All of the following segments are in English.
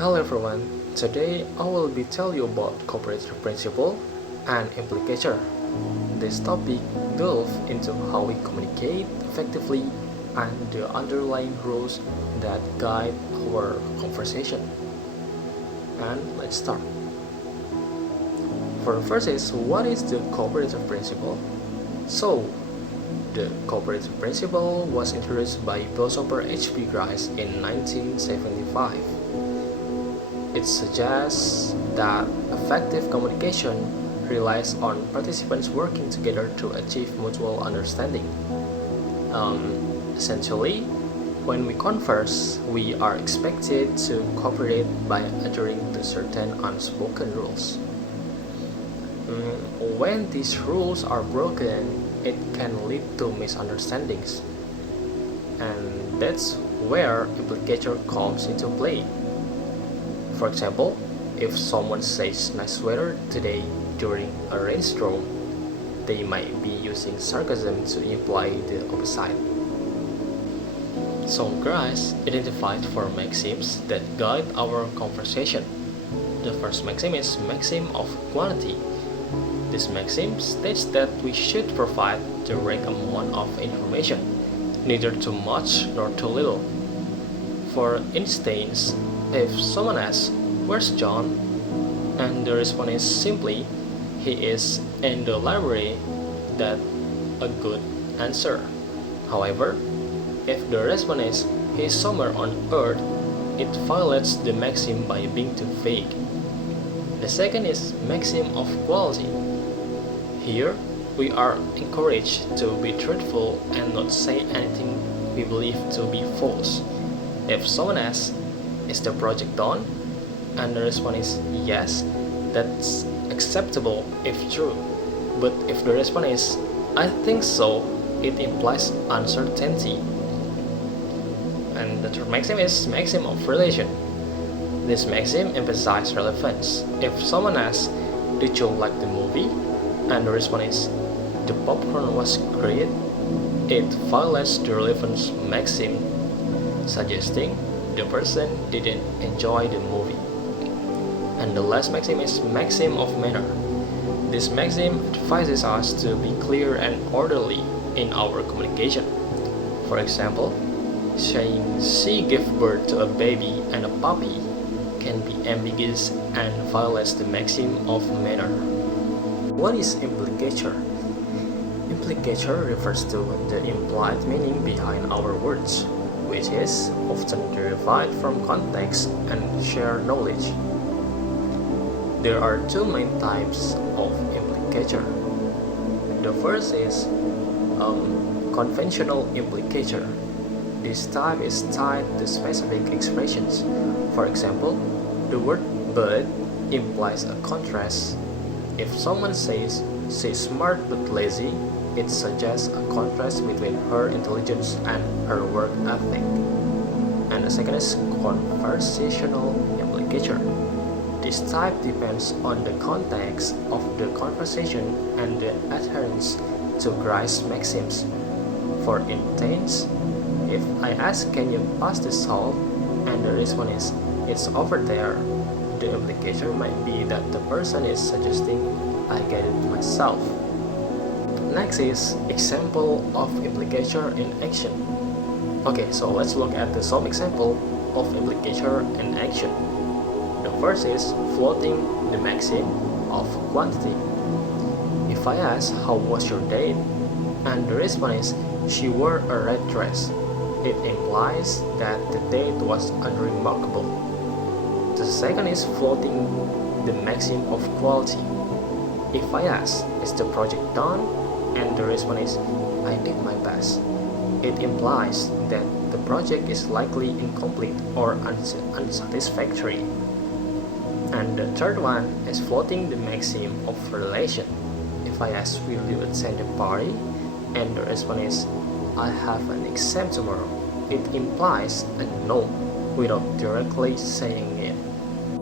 Hello everyone, today I will be tell you about cooperative principle and implicature. This topic delves into how we communicate effectively and the underlying rules that guide our conversation. And let's start. For the first is, what is the cooperative principle? So, the cooperative principle was introduced by philosopher H.P. Grice in 1975. It suggests that effective communication relies on participants working together to achieve mutual understanding. Essentially, when we converse, we are expected to cooperate by adhering to certain unspoken rules. When these rules are broken, it can lead to misunderstandings, and that's where implicature comes into play. For example, if someone says nice weather today during a rainstorm, they might be using sarcasm to imply the opposite. So Grice identified four maxims that guide our conversation. The first maxim is maxim of quantity. This maxim states that we should provide the right amount of information, neither too much nor too little. For instance, if someone asks, "Where's John?" and the response is simply, "He is in the library," that's a good answer. However, if the response is, "He is somewhere on earth," it violates the maxim by being too vague. The second is maxim of quality. Here, we are encouraged to be truthful and not say anything we believe to be false. If someone asks, "Is the project done?" and the response is yes, that's acceptable if true. But if the response is, "I think so," it implies uncertainty. And the third maxim is maxim of relation. This maxim emphasizes relevance. If someone asks, "Did you like the movie?" and the response is, "The popcorn was great," it violates the relevance maxim, suggesting the person didn't enjoy the movie. And the last maxim is maxim of manner. This maxim advises us to be clear and orderly in our communication. For example, saying she gave birth to a baby and a puppy can be ambiguous and violates the maxim of manner. What is implicature? Implicature refers to the implied meaning behind our words, which is often derived from context and shared knowledge. There are two main types of implicature. The first is conventional implicature. This type is tied to specific expressions. For example, the word but implies a contrast. If someone says she's smart but lazy, it suggests a contrast between her intelligence and her work ethic. And the second is conversational implicature. This type depends on the context of the conversation and the adherence to Grice's maxims. For instance, if I ask, "Can you pass the salt?" and the response is, "It's over there," the implication might be that the person is suggesting, "I get it myself." Next is example of implicature in action. Okay, so let's look at some example of implicature in action. The first is floating the maxim of quantity. If I ask, "How was your date?" and the response is, "She wore a red dress," it implies that the date was unremarkable. The second is floating the maxim of quality. If I ask, "Is the project done?" and the response is, "I did my best," it implies that the project is likely incomplete or unsatisfactory. And the third one is floating the maxim of relation. If I ask, "Will you attend the party?" and the response is, "I have an exam tomorrow," it implies a no without directly saying it.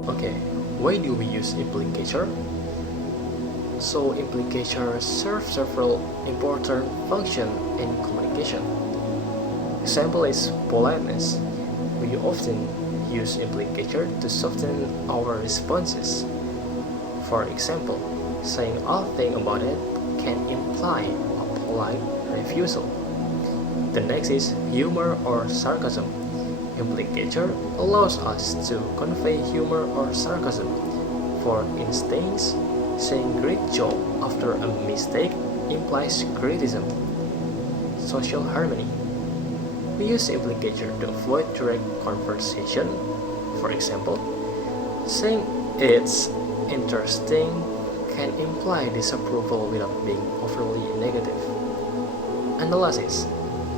Okay, why do we use implicature? So implicature serves several important functions in communication. Example is politeness. We often use implicature to soften our responses. For example, saying "I'll think about it" can imply a polite refusal. The next is humor or sarcasm. Implicature allows us to convey humor or sarcasm. For instance, saying "great job" after a mistake implies criticism. Social harmony. We use implicature to avoid direct conversation. For example, saying "it's interesting" can imply disapproval without being overly negative. And the last is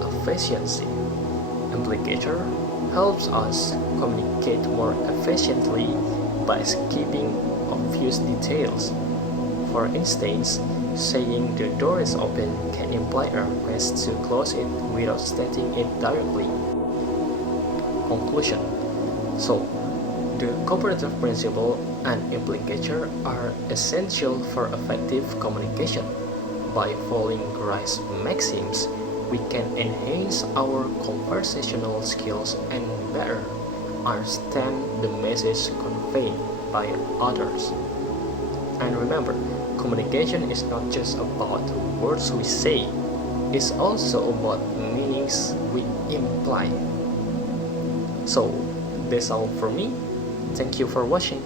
efficiency. Implicature helps us communicate more efficiently by skipping obvious details. For instance, saying "the door is open" can imply a request to close it without stating it directly. Conclusion. So, the cooperative principle and implicature are essential for effective communication. By following Grice's maxims, we can enhance our conversational skills and better understand the message conveyed by others. And remember, communication is not just about words we say, it's also about meanings we imply. So, that's all for me. Thank you for watching.